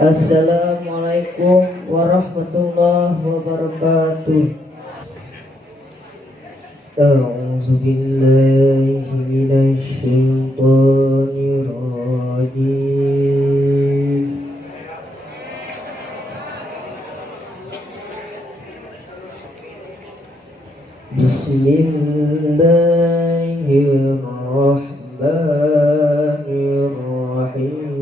Assalamualaikum warahmatullahi wabarakatuh. A'udzu billahi minasy syaithanir rajim. Bismillahirrahmanirrahim.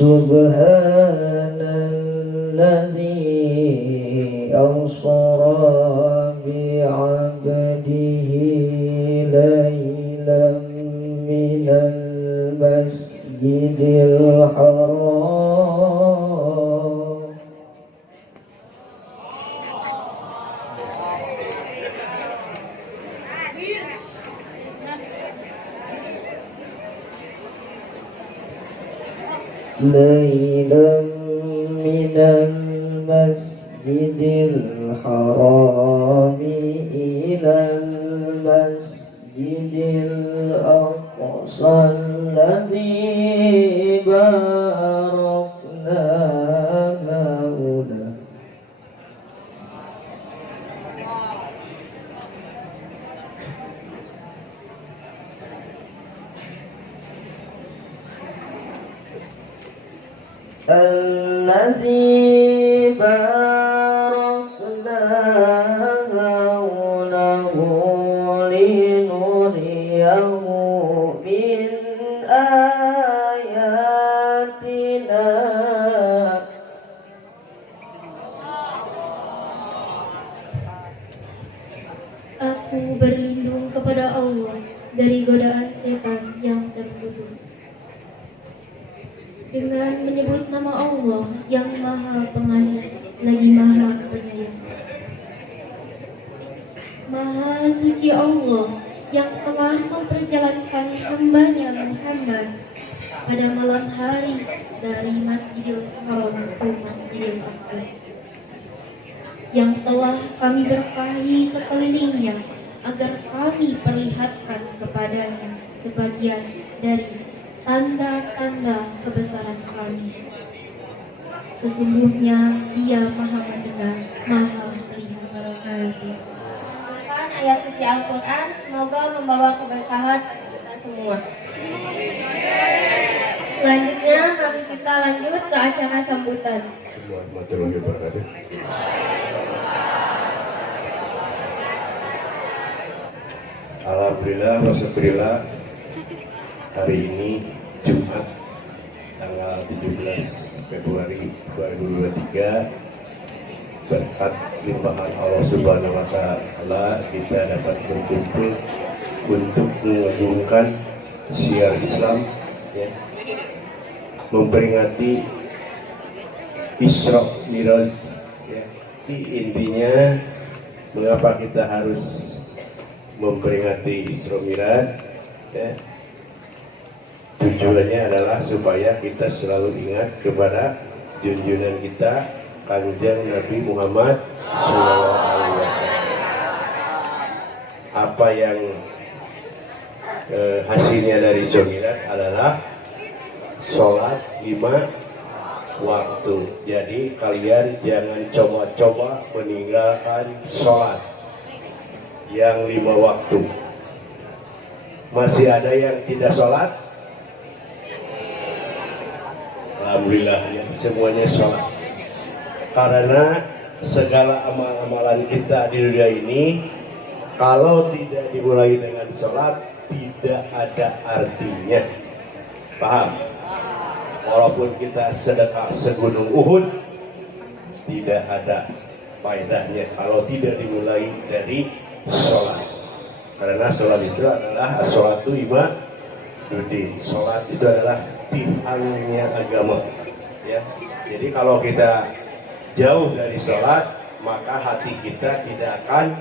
Subhanalladzi awsara bi'abdihi laylan minal masjidil haram ليلا من المسجد الحرام إلى المسجد الأقصى الذي باركنا حوله الذي باركنا حوله لنريه من آياتنا. Aku berlindung kepada Allah dari godaan setan yang terkutuk. Dengan menyebut nama Allah yang Maha Pengasih lagi Maha Penyayang. Maha suci Allah yang telah memperjalankan hamba-Nya Muhammad pada malam hari dari Masjidil Haram ke Masjidil Aqsa, yang telah kami berkahi sekelilingnya agar kami perlihatkan kepadanya sebagian dari tanda-tanda kebesaran kami. Sesungguhnya Dia Maha Mendengar, Maha Melihat. Ayat suci Al-Quran semoga membawa keberkahan kita semua. Selanjutnya mari kita lanjut ke acara sambutan. Alhamdulillah, wasyukurillah. Hari ini Jumat tanggal 17 Februari 2023, berkat limpahan Allah Subhanahu wa Ta'ala, kita dapat berkumpul untuk mengagungkan syiar Islam, ya, memperingati Isra Miraj, ya. Intinya mengapa kita harus memperingati Isra Miraj, ya, tujuannya adalah supaya kita selalu ingat kepada junjungan kita Kanjeng Nabi Muhammad SAW. Apa yang hasilnya dari Isra adalah sholat 5 waktu. Jadi kalian jangan coba-coba meninggalkan sholat yang 5 waktu. Masih ada yang tidak sholat? Alhamdulillah, ya, semuanya sholat. Karena segala amal-amalan kita di dunia ini, kalau tidak dimulai dengan sholat, tidak ada artinya. Paham? Walaupun kita sedekah segunung Uhud, tidak ada faedahnya kalau tidak dimulai dari sholat. Karena sholat itu adalah sholatu ibaduddin. Sholat itu adalah tiangnya agama, ya. Jadi kalau kita jauh dari sholat, maka hati kita tidak akan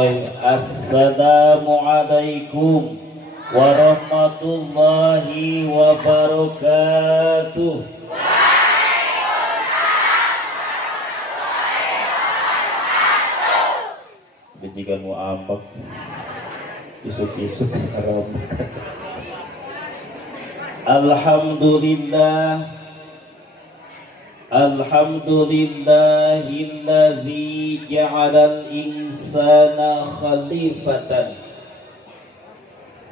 Assalamualaikum warahmatullahi wabarakatuh. Jika mau ambak isuk-isuk sarap. Alhamdulillah, alhamdulillahilladzi ja'alal insana khalifatan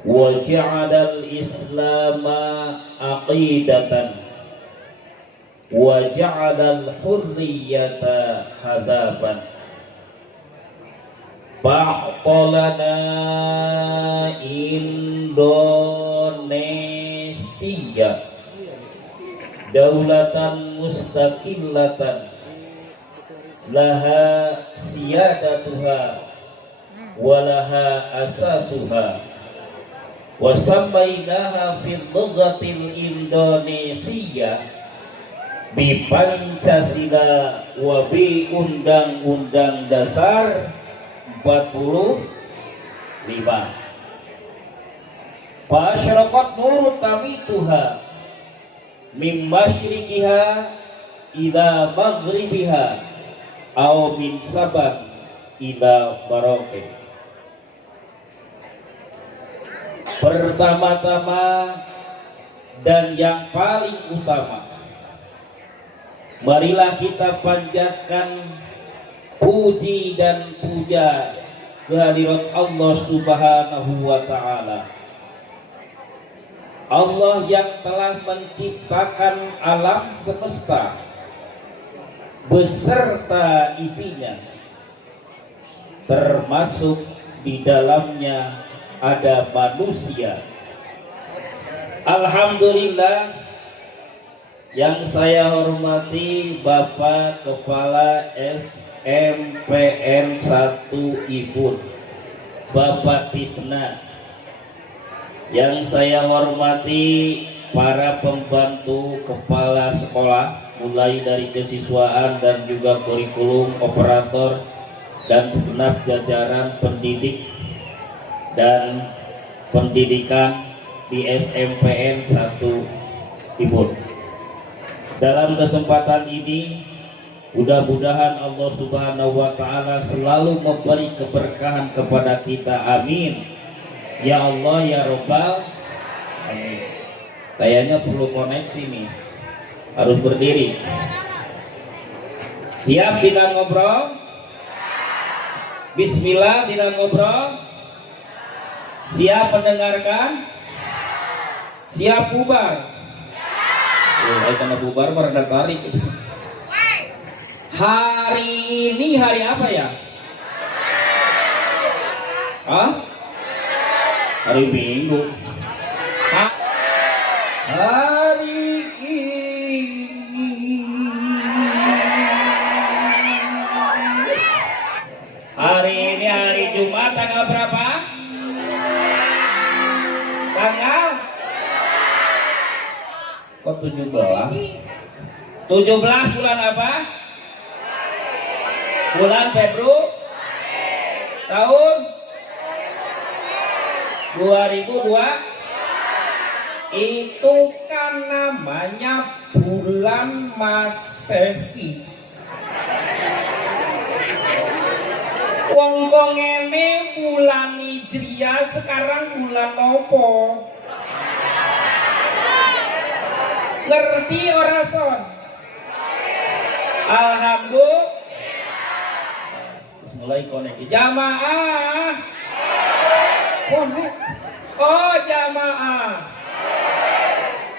wa ja'alal islama aqidatan wa ja'alal hurriyata hadaban. Ba'tolana Indonesia daulatan mustaqillatan laha siyadatuha walaha asasuha wa sammainaha fil lughatil Indonesia bi Pancasila wa bi Undang-Undang Dasar 45. Fa'asyraqat nurut tamituha min masyriqiha ila maghribiha aw min sabab ila barokah. Pertama-tama dan yang paling utama, marilah kita panjatkan puji dan puja kehadirat Allah Subhanahu wa ta'ala, Allah yang telah menciptakan alam semesta beserta isinya, termasuk di dalamnya ada manusia. Alhamdulillah, yang saya hormati Bapak Kepala SMPN 1 Ibun, Bapak Tisna. Yang saya hormati para pembantu kepala sekolah, mulai dari kesiswaan dan juga kurikulum, operator dan segenap jajaran pendidik dan pendidikan di SMPN 1 Ibun. Dalam kesempatan ini, mudah-mudahan Allah Subhanahu wa ta'ala selalu memberi keberkahan kepada kita, amin ya Allah ya Rabbal amin. Kayaknya perlu koneksi nih, harus berdiri. Siap tidak ngobrol? Bismillah tidak ngobrol? Siap mendengarkan? Siap bubar? Karena bubar pada tarik. Hari ini hari apa ya? Hah? Hari Minggu. Hari ini. Hari ini hari Jumat, tanggal berapa? Tanggal? Kok 17? 17 bulan apa? Bulan Februari tahun 2002. Itu kan namanya bulan Masehi. Wong ini bulan Hijriah, sekarang bulan opo? Ngerti ora son? Alhamdulillah. Mulai koneksi jamaah. Oh jamaah.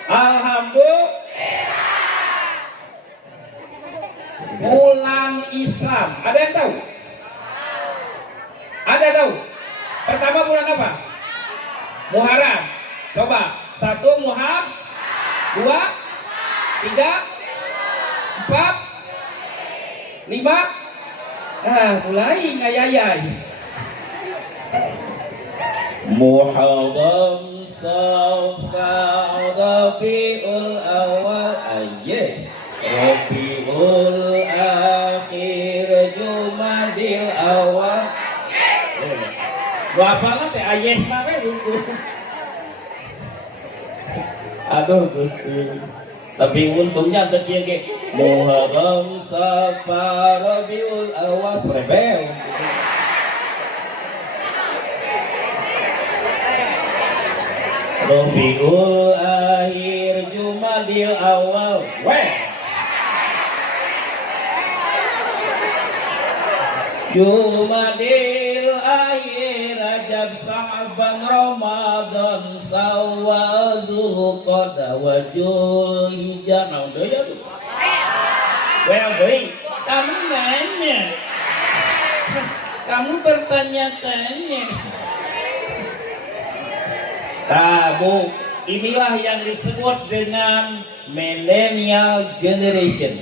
Alhamdulillah. Bulan Islam. Ada yang tahu? Ada tahu? Pertama bulan apa? Muharram. Coba. 1 Muharram, 2, 3, 4, 5. Nah, mulai ngayayay. Muharram, Safar, Rabiul Awal, Rabiul Akhir, Jumadil Awal, banget teh ayeh mah we aduh Gusti tapi untungnya ada kieu ge Muharram Safar Rabiul Awal rebel Rabiul Akhir Jumadil Awal weh Jumadil Akhir Rajab Sa'ban Ramadan Syawal Dzulqa'dah wa Dzulhijjah naon deui atuh well deui kamu nanya kamu bertanya-tanya Bu, inilah yang disebut dengan millennial generation.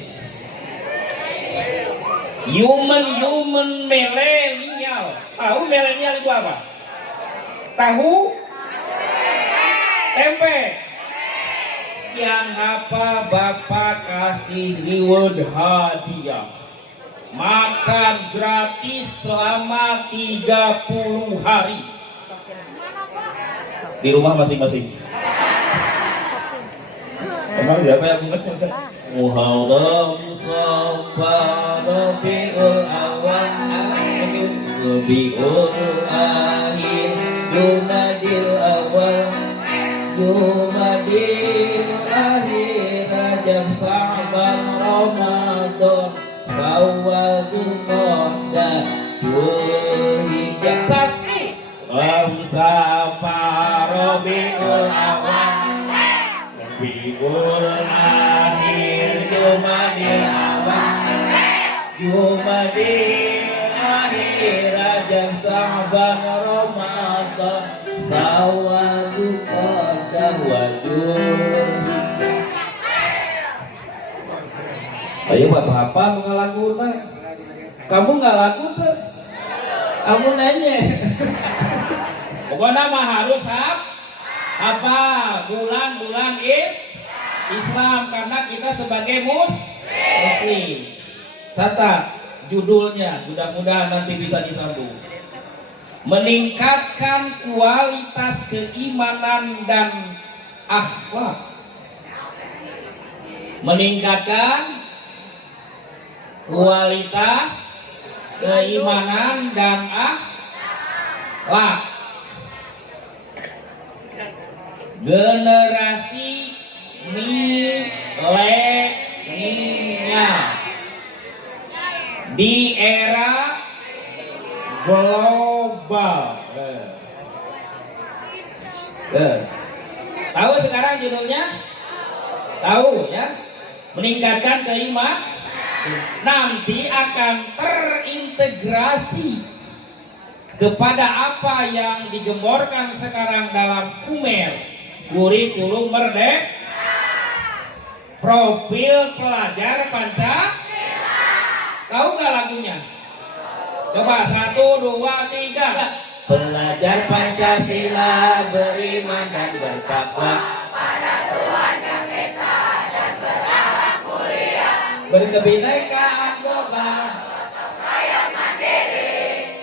Human millennial. Tahu millennial itu apa? Tahu? Tempe. Yang apa Bapak kasih reward hadiah. Makan gratis selama 30 hari. Di rumah masing-masing. Emang siapa yang Muharram Safar Rabiul Awal Rabiul Akhir Jumadil Awal Jumadil Akhir Rajab Sa'ban Ramadan Syawal Dzulqa'dah Dzulhijjah Safar Rabiul Awal Rabiul Akhir Jumadil Awal Jumadil Akhir Rajab Sa'ban Ramadan Syawal Dzulqa'dah wa Dzulhijjah. Ayo Bapak hafal nggak lagu mah? Kamu nggak lagu tuh? Kamu nanya. Pokoknya mah harus apa bulan-bulan Islam karena kita sebagai muslim. Catat judulnya, mudah-mudahan nanti bisa disambung. Meningkatkan kualitas keimanan dan akhlak. Meningkatkan kualitas keimanan dan akhlak. Generasi milenial di era global. Tahu sekarang judulnya? Tahu ya? Meningkatkan keimanan. Nanti akan terintegrasi kepada apa yang digemborkan sekarang dalam kurikulum merdeka, profil pelajar Pancasila. Tahu nggak lagunya? Coba 1, 2, 3. Pelajar Pancasila beriman dan bertakwa pada Tuhan Yang Esa dan berakhlak mulia, berkebinekaan global, gotong royong mandiri,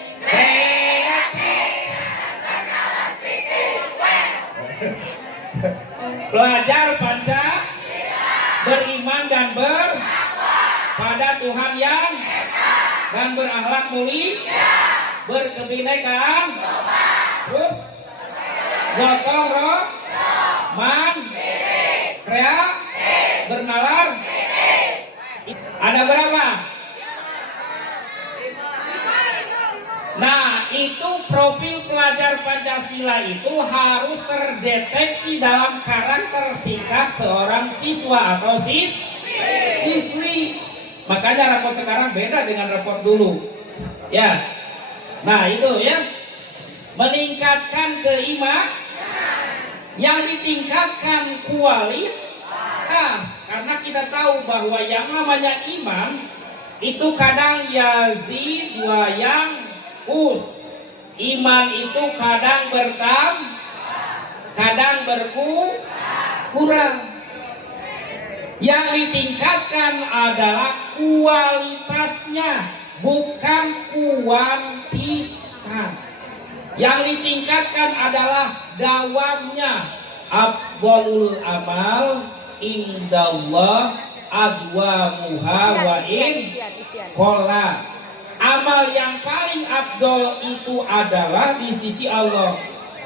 Pelajar Pancasila beriman dan bertakwa pada Tuhan Yang Esa dan berakhlak mulia, berkebinekaan, terus gotong royong mandiri, bernalar. Ada berapa? Nah, itu profil pelajar Pancasila itu harus terdeteksi dalam karakter sikap seorang siswa atau siswi. Makanya raport sekarang beda dengan raport dulu. Ya. Nah, itu ya. Meningkatkan keimanan, yang ditingkatkan kualitas. Karena kita tahu bahwa yang namanya iman itu kadang yazid wa yanqus. Iman itu kadang bertambah, kadang berkurang. Yang ditingkatkan adalah kualitasnya, bukan kuantitas. Yang ditingkatkan adalah dawamnya. Afdhalul amal indallah adwamuha wa in qalla. Amal yang paling afdol itu adalah di sisi Allah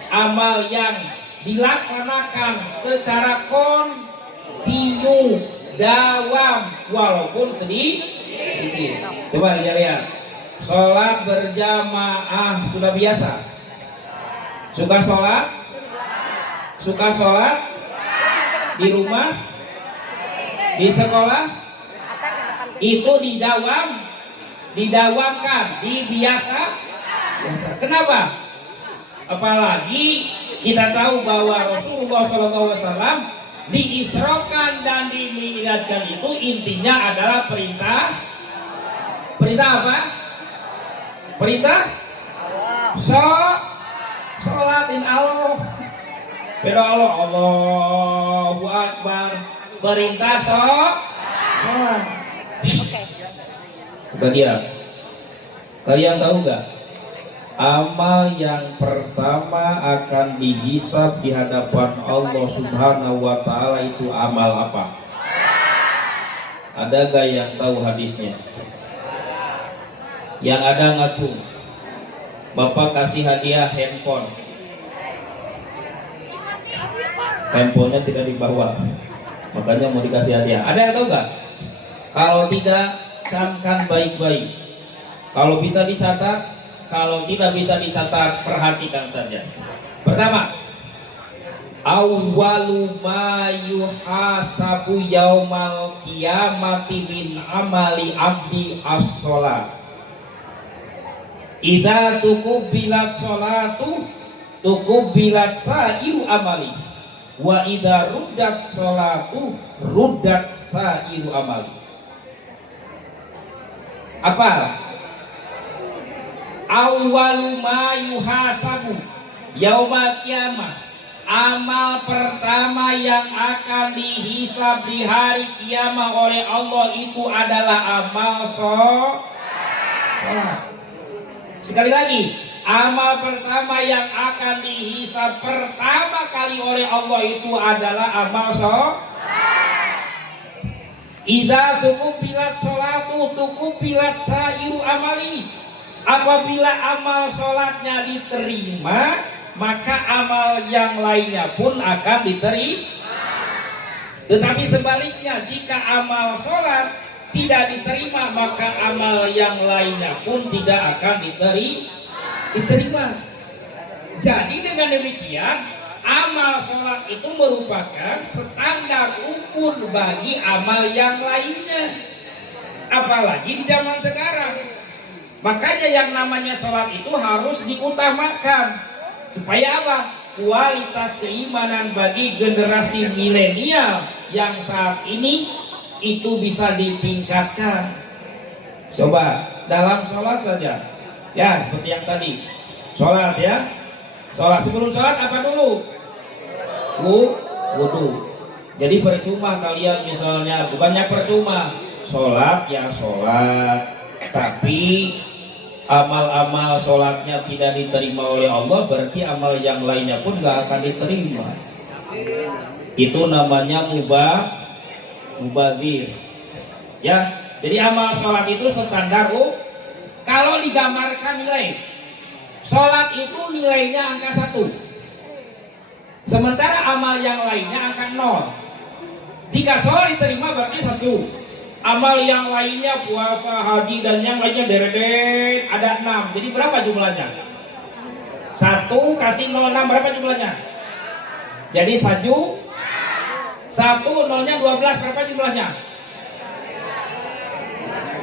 amal yang dilaksanakan secara kontinu, dawam, walaupun sedikit. Coba lihat, sholat berjamaah sudah biasa. Suka sholat? Suka sholat? Di rumah? Di sekolah? Itu didawamkan, dibiasa. Kenapa? Apalagi kita tahu bahwa Rasulullah SAW diisrokan dan dimi'rajkan itu intinya adalah perintah apa? Perintah sholatin Allah. Pero Allah, Allahu Akbar. Perintah sholat. Bagian. Kalian tahu nggak? Amal yang pertama akan dihisab di hadapan Allah Subhanahu wa Ta'ala itu amal apa? Ada gak yang tahu hadisnya? Yang ada ngacung. Bapak kasih hadiah handphone. Handphonenya tidak dibawa, makanya mau dikasih hadiah. Ada yang tahu nggak? Kalau tidak, camkan baik-baik. Kalau bisa dicatat, kalau tidak bisa dicatat, perhatikan saja. Pertama, awwalu ma yuhasabu yaumal qiyamati min amali abdi as-sholat. Idza tuqbilat sholatu tuqbilat sa'iru amali wa idza ruddat sholatu ruddat sa'iru amali. Apa? Awwalu ma yuhasabu yaumal qiyamah. Amal pertama yang akan dihisab di hari kiamat oleh Allah itu adalah amal sholat. Sekali lagi, amal pertama yang akan dihisab pertama kali oleh Allah itu adalah amal sholat. Idza tuqbilat sholatu tuqbilat sa'iru amali. Apabila amal sholatnya diterima, maka amal yang lainnya pun akan diterima. Tetapi sebaliknya, jika amal sholat tidak diterima, maka amal yang lainnya pun tidak akan diterima. Jadi dengan demikian, amal sholat itu merupakan standar ukur bagi amal yang lainnya. Apalagi di zaman sekarang. Makanya yang namanya sholat itu harus diutamakan. Supaya apa? Kualitas keimanan bagi generasi milenial yang saat ini itu bisa ditingkatkan. Coba dalam sholat saja, ya seperti yang tadi, sholat ya, sholat sebelum sholat apa dulu? Wudu. Jadi percuma kalian misalnya, bukannya percuma, sholat ya sholat, tapi amal-amal sholatnya tidak diterima oleh Allah, berarti amal yang lainnya pun gak akan diterima. Itu namanya mubazir. Ya, jadi amal sholat itu standar. Kalau digambarkan nilai, sholat itu nilainya angka 1. Sementara amal yang lainnya angka 0. Jika sholat diterima berarti 1. Amal yang lainnya puasa, haji dan yang lainnya deret ada 6. Jadi berapa jumlahnya? 1 kasih 0 6 berapa jumlahnya? Jadi 1 nolnya 12 berapa jumlahnya?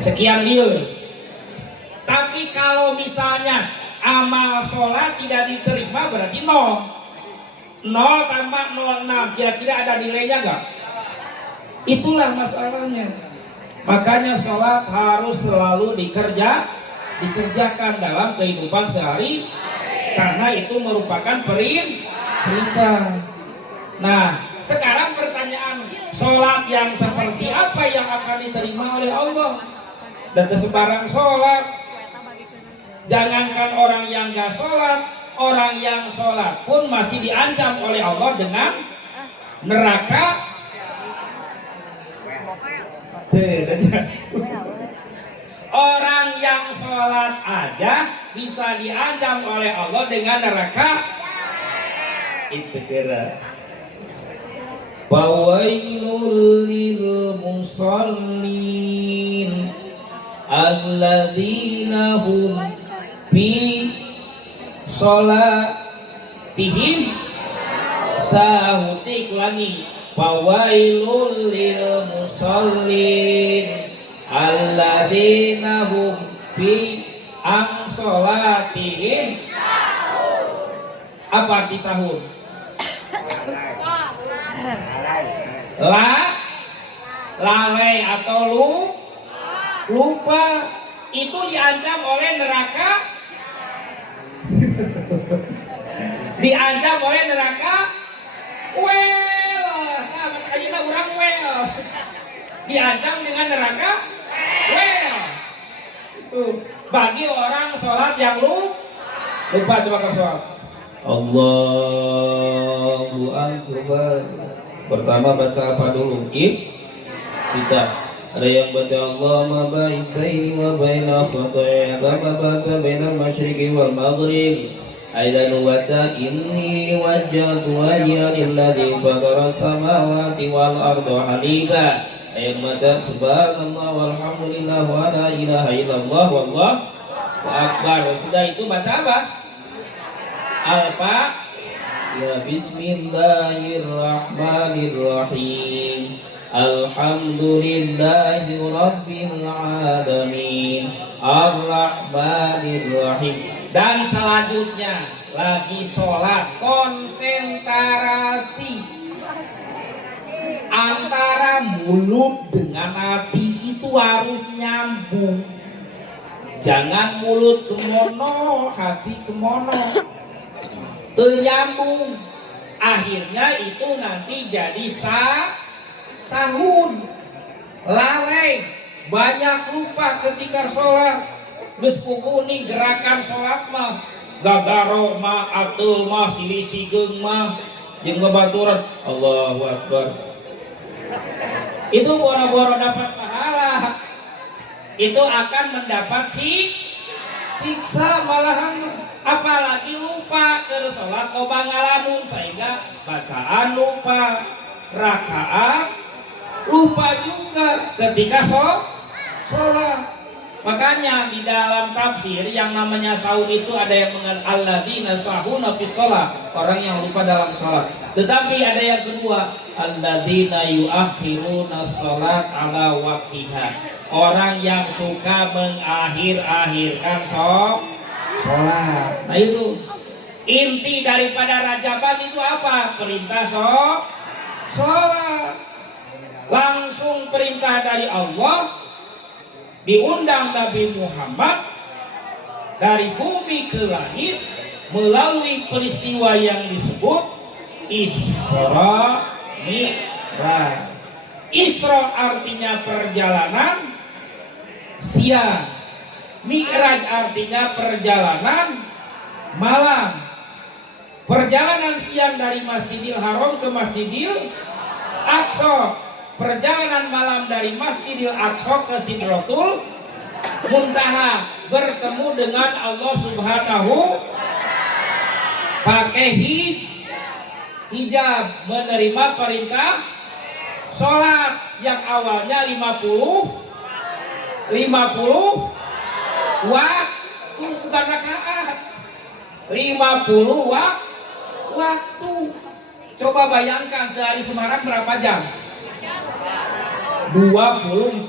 Sekian dia. Tapi kalau misalnya amal sholat tidak diterima berarti 0. 0 tambah 06 kira-kira ada nilainya enggak? Itulah masalahnya. Makanya sholat harus selalu dikerjakan dalam kehidupan sehari, karena itu merupakan perintah. Nah, sekarang pertanyaan, sholat yang seperti apa yang akan diterima oleh Allah? Dan sebarang sholat, jangankan orang yang gak sholat, orang yang sholat pun masih diancam oleh Allah dengan neraka. Orang yang sholat aja bisa diancam oleh Allah dengan neraka. Itu kira. Fawailul lil musallin alladzina hum fi sholatihim sahuti. Ulangi. Fawailul lil musallin alladzina hum fi sholatihim. Apa arti sahur? Lalai atau lupa. Itu diancam oleh neraka. Diancam oleh neraka. Well, nah, makanya orang well. Diancam dengan neraka. Well, itu bagi orang sholat yang lupa. Coba kau sholat. Allahu Akbar. Pertama baca apa dulu? Kita. Ada yang baca Allahumma ba'id baini wa baina khataaya kama ba'adta bainal masyriqi wal maghrib. Ada yang baca inni wajjahtu wajhiya lilladzi fatara samawati wal arda hanifa. Ada yang baca subhanallah walhamdulillah wa la ilaha illallah wallahu akbar. Sudah itu baca apa? Al-Fatihah. Ya bismillahirrahmanirrahim. Alhamdulillahi rabbil alamin. Ar-Rahmanirrahim. Dan selanjutnya lagi sholat konsentrasi antara mulut dengan hati itu harus nyambung. Jangan mulut kemono, hati kemono. Nyambung, akhirnya itu nanti jadi sahun, lalai, banyak lupa ketika sholat. Geus pupuni gerakan sholat mah, gagaro mah, atul mah, sili-sigeng mah, jeung babaturan Allahu Akbar. Itu boro-boro dapat pahala, itu akan mendapat siksa malahan. Apalagi lupa ke sholat loba ngalamun, sehingga bacaan lupa, rakaat lupa juga ketika sholat. Makanya di dalam tafsir yang namanya sahur itu ada yang mengatakan alladzina sahuna fi sholat, orang yang lupa dalam sholat. Tetapi ada yang kedua, alladzina yuakhiruna sholat ala waqtiha, orang yang suka mengakhir-akhirkan sholat. Nah itu inti daripada Rajaban itu apa? Perintah sholat. Langsung perintah dari Allah, diundang Nabi Muhammad dari bumi ke langit melalui peristiwa yang disebut Isra Mi'raj. Isra artinya perjalanan siang, Mi'raj artinya perjalanan malam. Perjalanan siang dari Masjidil Haram ke Masjidil Aqsa, perjalanan malam dari Masjidil Aqsa ke Sidratul Muntaha, bertemu dengan Allah Subhanahu, pakai hijab, menerima perintah sholat yang awalnya 50 waktu, bukan rakaat. 50 waktu. Coba bayangkan sehari Semarang berapa jam? 24.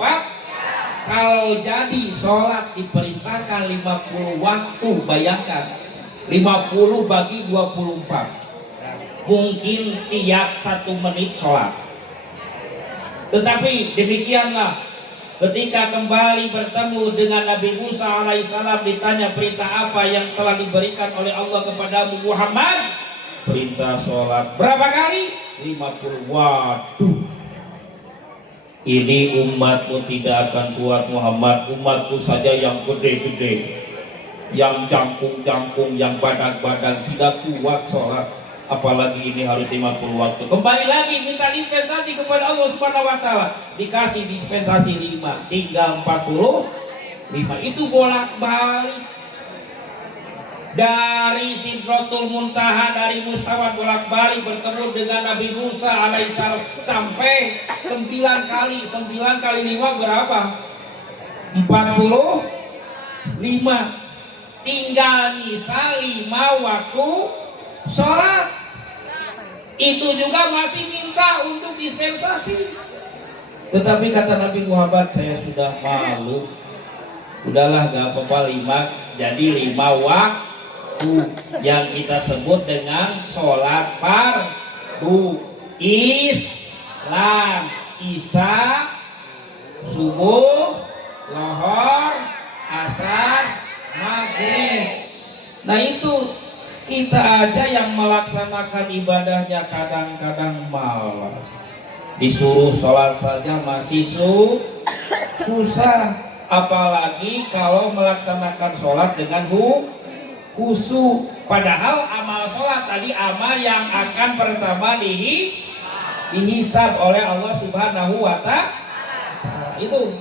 Kalau jadi sholat diperintahkan 50 waktu, bayangkan 50 bagi 24, mungkin tiap 1 menit sholat. Tetapi demikianlah ketika kembali bertemu dengan Nabi Musa alaihissalam, ditanya perintah apa yang telah diberikan oleh Allah kepada Muhammad? Perintah sholat. Berapa kali? 50. Waduh, ini umatmu tidak akan kuat Muhammad, umatku saja yang gede-gede. yang jangkung-jangkung, yang badan-badan tidak kuat sholat, apalagi ini harus 50 waktu. Kembali lagi minta dispensasi kepada Allah Subhanahu wa taala, dikasih dispensasi 5, tinggal 45. Itu bolak-balik dari Sidratul Muntaha, dari Mustawa, bolak-balik bertemu dengan Nabi Musa alaihissalam sampai 9 kali. 9 kali 5 berapa? 45. Tinggal nyisa 5 waktu sholat. Itu juga masih minta untuk dispensasi. Tetapi kata Nabi Muhammad, saya sudah malu, udahlah gak apa-apa 5, jadi 5 waktu yang kita sebut dengan sholat fardu Islam, Isya, subuh, lohor, asar, maghrib. Nah itu kita aja yang melaksanakan ibadahnya kadang-kadang malas. Disuruh sholat saja masih susah. Apalagi kalau melaksanakan sholat dengan khusyuk. Padahal amal sholat tadi amal yang akan pertama dihisab oleh Allah Subhanahu wa ta'ala. Itu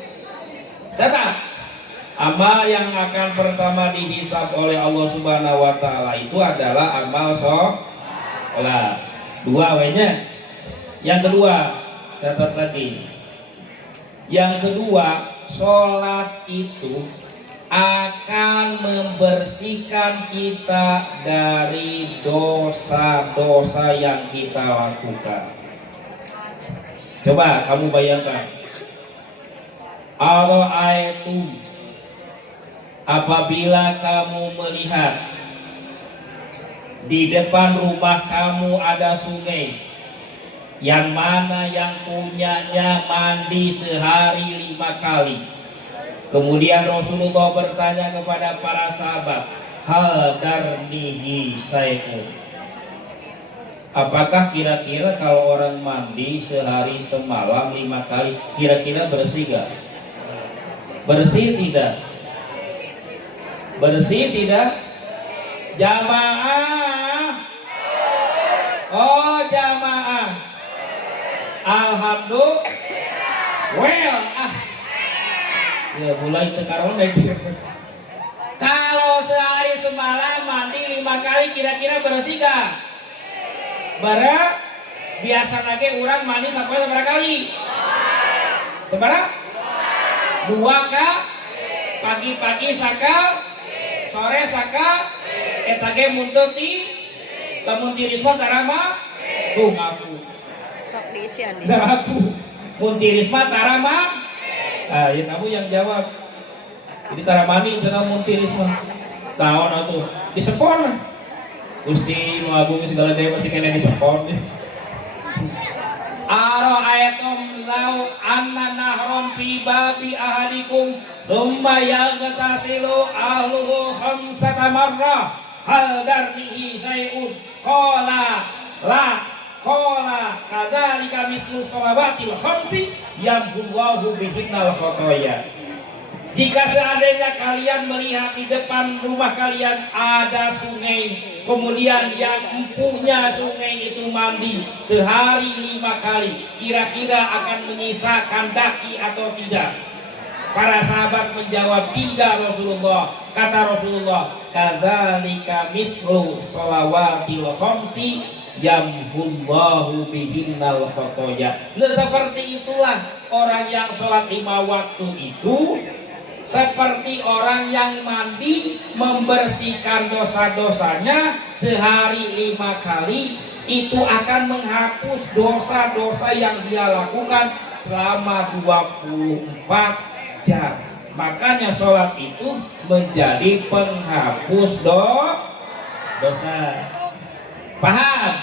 catat. Amal yang akan pertama dihisab oleh Allah Subhanahu wa taala itu adalah amal sholat. 2 W-nya. Yang kedua, catat tadi. Yang kedua, sholat itu akan membersihkan kita dari dosa-dosa yang kita lakukan. Coba kamu bayangkan. Ara'aitum, apabila kamu melihat di depan rumah kamu ada sungai, yang mana yang punyanya mandi sehari 5 kali. Kemudian Rasulullah bertanya kepada para sahabat, hal darnihi sayun, apakah kira-kira kalau orang mandi sehari semalam 5 kali, kira-kira bersih gak? Bersih tidak? Bersih tidak? Jamaah. Oh jamaah. Alhamdulillah. Well, ya mulai tekaron lagi. Kalau sehari semalam mandi 5 kali, kira-kira bersih gak? Biasa lagi orang mandi sampai berapa kali? Seberapa? 2 kah? Pagi-pagi sakal, sore saka, etage muntut di lamun tirisma tarama tuh ngaku sok diisian ngaku mun tirisma tarama. Ya kamu yang jawab. Jadi taramani cenah mun tirisma taon atuh disepon Gusti nu agung segala dewa masih kena disepon. Ara'aytum law anna nahron fi babi ahadikum thumma yaghtasilu ahluhu khamsata marrah hal darnihi syai'un qala la qala kadzalika mithlu shalawatil khamsi yamhullahu bihinnal khotoya. Jika seandainya kalian melihat di depan rumah kalian ada sungai, kemudian yang empunya sungai itu mandi sehari 5 kali, kira-kira akan menyisakan daki atau tidak? Para sahabat menjawab, tidak Rasulullah. Kata Rasulullah, kadzalika mithlu shalawatil khamsi yamhullahu bihinnal khotoya. Nah, seperti itulah orang yang sholat 5 waktu itu seperti orang yang mandi membersihkan dosa-dosanya sehari 5 kali, itu akan menghapus dosa-dosa yang dia lakukan selama 24 jam. Makanya sholat itu menjadi penghapus dosa. Paham?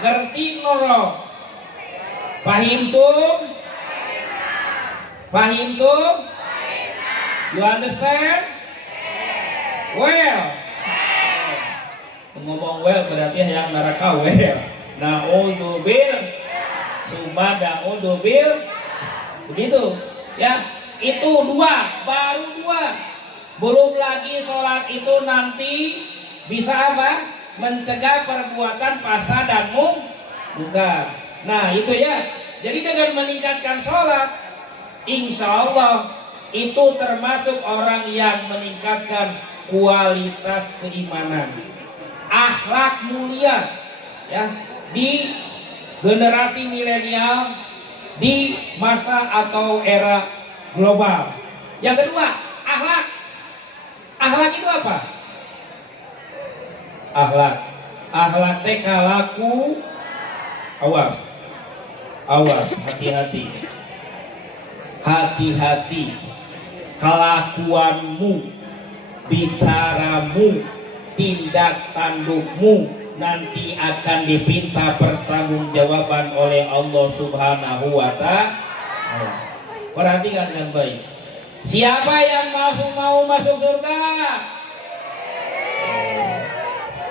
Ngerti noro? Pahim tuh? Pahim tuh? You understand? Well. Ngomong well berarti yang neraka well. Na'udzubil, summa na'udzubil. Begitu. Ya, itu 2, baru 2. Belum lagi sholat itu nanti bisa apa? Mencegah perbuatan fasa dan munkar. Nah itu ya. Jadi dengan meningkatkan sholat, insya Allah itu termasuk orang yang meningkatkan kualitas keimanan, akhlak mulia, ya, di generasi milenial, di masa atau era global. Yang kedua, akhlak. Akhlak itu apa? Akhlak teh kalaku, awas, hati-hati, kelakuanmu, bicaramu, tindak tandukmu nanti akan dipinta pertanggungjawaban oleh Allah Subhanahu wa Ta'ala. Perhatikan dengan baik. Siapa yang mau masuk surga?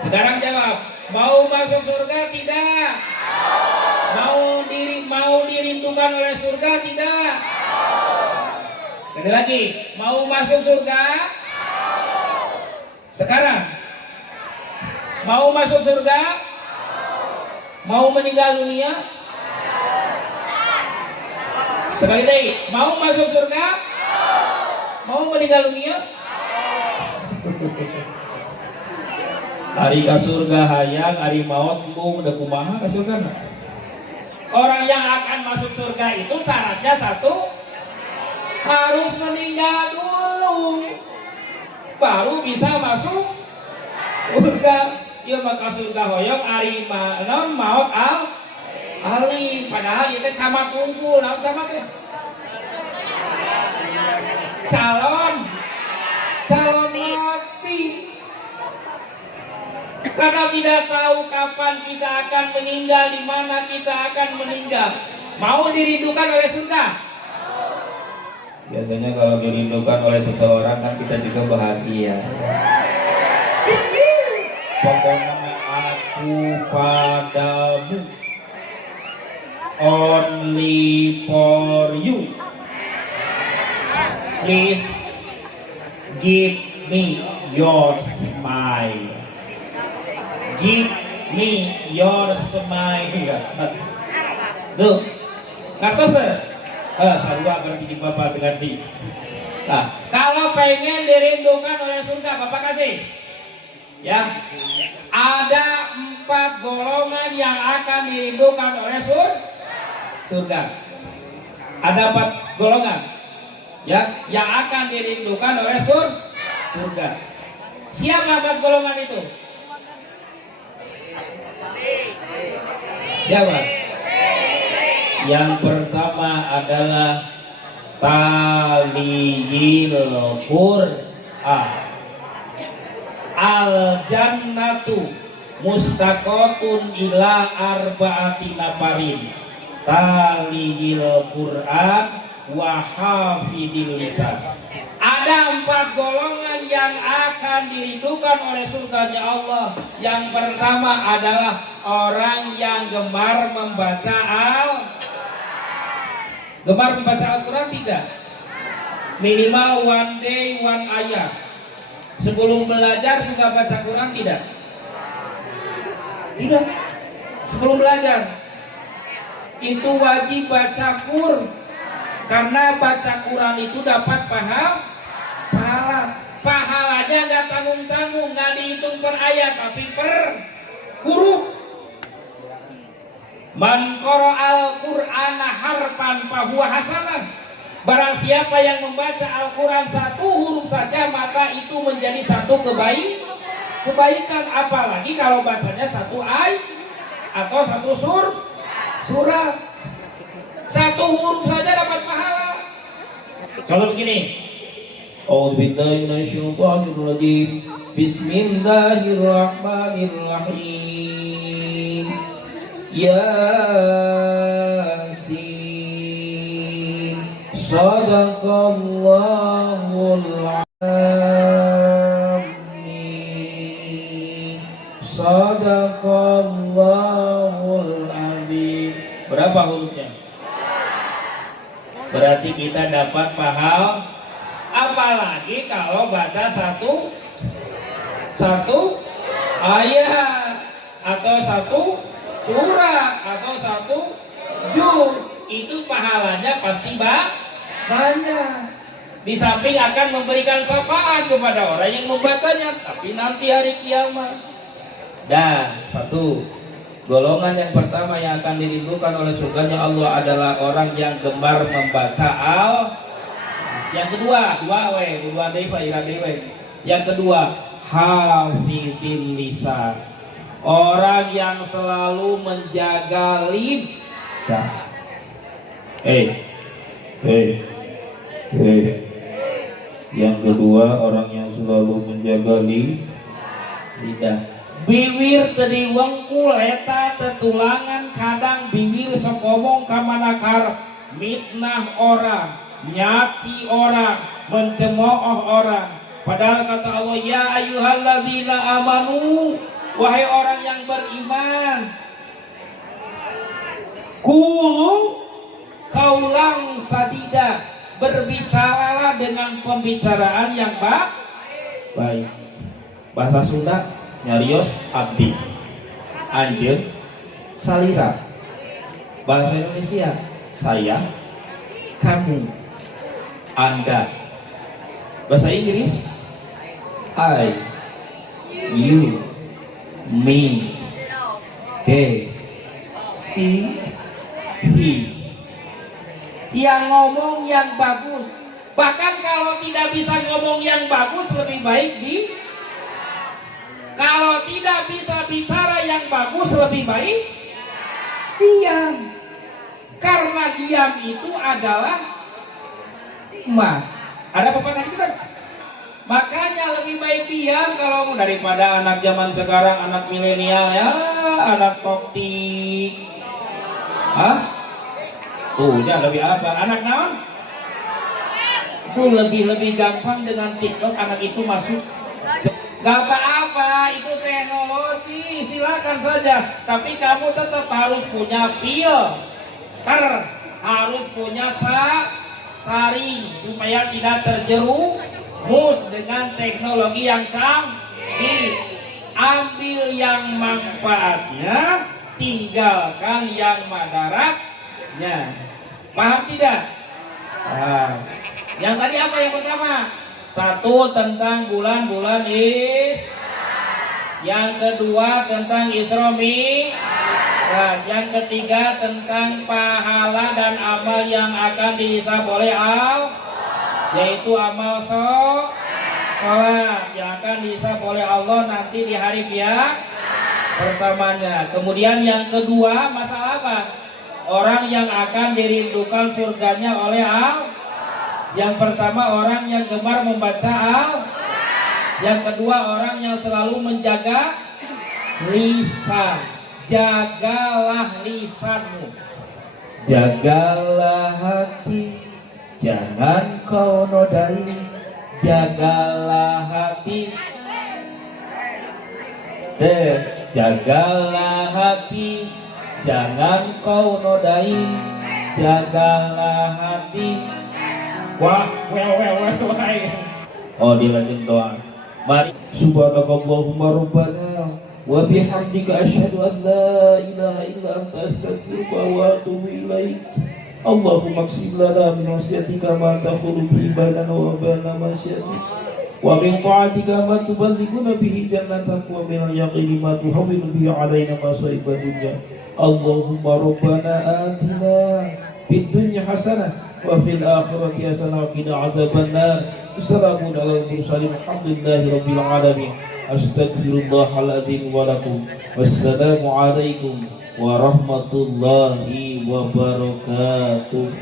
Sekarang jawab, mau masuk surga tidak? Mau dirindukan oleh surga tidak? Sekali lagi, mau masuk surga? Sekarang, mau masuk surga? Mau meninggal dunia? Sekali lagi, mau masuk surga? Mau meninggal dunia? Hari ke surga hayang, hari maut lu udah kumaha ke surga. Orang yang akan masuk surga itu syaratnya satu, harus meninggal dulu baru bisa masuk surga. Ya maka surga hoyong hari maut ali, padahal itu sama kumpul, sama teh calon mati. Karena tidak tahu kapan kita akan meninggal, di mana kita akan meninggal. Mau dirindukan oleh surga? Biasanya kalau dirindukan oleh seseorang kan kita juga bahagia. Pokoknya aku padamu, only for you. Please give me your smile. Give me your smile. Tuh, ngertos nggak? Sarua berarti di Bapak ganti. Nah, kalau pengen dirindukan oleh surga, Bapak kasih. Ya, ada 4 golongan yang akan dirindukan oleh surga. Ada 4 golongan, ya, yang akan dirindukan oleh surga. Siapa 4 golongan itu? Siapa? Yang pertama adalah taliyil Qur'an. Al jannatu mustaqotun ila arba'ati nafarin. Taliyil Qur'an wa hafidil lisan. Ada 4 golongan yang akan dirindukan oleh surganya Allah. Yang pertama adalah orang yang gemar membaca Al-Quran tidak? Minimal one day one ayat. Sebelum belajar suka baca Quran tidak? Tidak. Sebelum belajar itu wajib baca Quran. Karena baca Quran itu dapat pahala. Pahalanya nggak tanggung-tanggung, nggak dihitung per ayat tapi per huruf. Man qara'al Qur'ana harfan fahuwa hasanah. Barang siapa yang membaca Al-Quran 1 huruf saja, maka itu menjadi satu kebaikan. Apalagi kalau bacanya 1 ayat atau 1 surah. 1 huruf saja dapat pahala. Kalau begini, A'udzubillahi minasyaitonirrajim. Bismillahirrahmanirrahim. Yasin. Shadaqallahul azim. Shadaqallahul azim. Berapa hurufnya? Berarti kita dapat pahala Apalagi kalau baca satu ayat atau satu surat atau satu juz, itu pahalanya pasti banyak. Di samping akan memberikan syafaat kepada orang yang membacanya, tapi nanti hari kiamat. Dan satu golongan yang pertama yang akan dirindukan oleh surganya Allah adalah orang yang gemar membaca Yang kedua, yang kedua, hafidhin lisan, orang yang selalu menjaga lidah. Yang kedua, orang yang selalu menjaga lidah. Bibir tadi wengkul eta tetulangan, kadang bibir sok ngomong ka manakar mitnah orang, nyaci orang, mencemooh orang. Padahal kata Allah, ya ayyuhalladzina amanu, wahai orang yang beriman, qulu qaulan sadida, berbicaralah dengan pembicaraan yang baik. Bahasa Sunda nyarios abdi, anjeun, salira. Bahasa Indonesia saya, kamu, Anda. Bahasa Inggris I, you, me, they, she, he. Yang ngomong yang bagus. Bahkan kalau tidak bisa ngomong yang bagus, lebih baik kalau tidak bisa bicara yang bagus, lebih baik diam. Karena diam itu adalah emas. Ada pepatah gitu kan? Makanya lebih baik diam kalau daripada anak zaman sekarang, anak milenial ya, anak toktik. Lebih apa? Anak naon? Itu lebih gampang dengan TikTok, anak itu masuk. Gak apa-apa, itu teknologi, silakan saja. Tapi kamu tetap harus punya filter, harus punya saring supaya tidak terjerumus dengan teknologi yang canggih. Ambil yang manfaatnya, tinggalkan yang madaratnya. Paham tidak? Yang tadi apa yang pertama? Satu, tentang bulan-bulan yang kedua tentang Isra Mi'raj, yang ketiga tentang pahala dan amal yang akan dihisab oleh Allah, yaitu amal sholat yang akan dihisab oleh Allah nanti di hari kiamat pertamanya. Kemudian yang kedua, masalah apa? Orang yang akan dirindukan surganya oleh Allah. Yang pertama, orang yang gemar membaca Yang kedua, orang yang selalu menjaga lisan. Jagalah lisanmu, jagalah hati, jangan kau nodai. Jagalah hati, jagalah hati, jangan kau nodai. Jagalah hati. Wah, oh dilanjut doa. Mari subhanakallahumma rabbana wa bihamdika asyhadu an la ilaha illa anta astaghfiruka wa atubu ilaik. Allahumma qsim lana min khashyatika ma tahulu bihi bainana wa baina masyiatik, wa min ta'atika ma tuballighuna bihi jannatak, wa min al-yaqini ma tuhawwinu bihi 'alaina masa'ib ad-dunya. Allahumma rabbana atina fid dunya hasanah wa fil akhirati hasanah wa qina adzabannar. Assalamu alaikum warahmatullahi wabarakatuh. Astaghfirullahaladzim wa lakum. Wassalamu alaikum warahmatullahi wabarakatuh.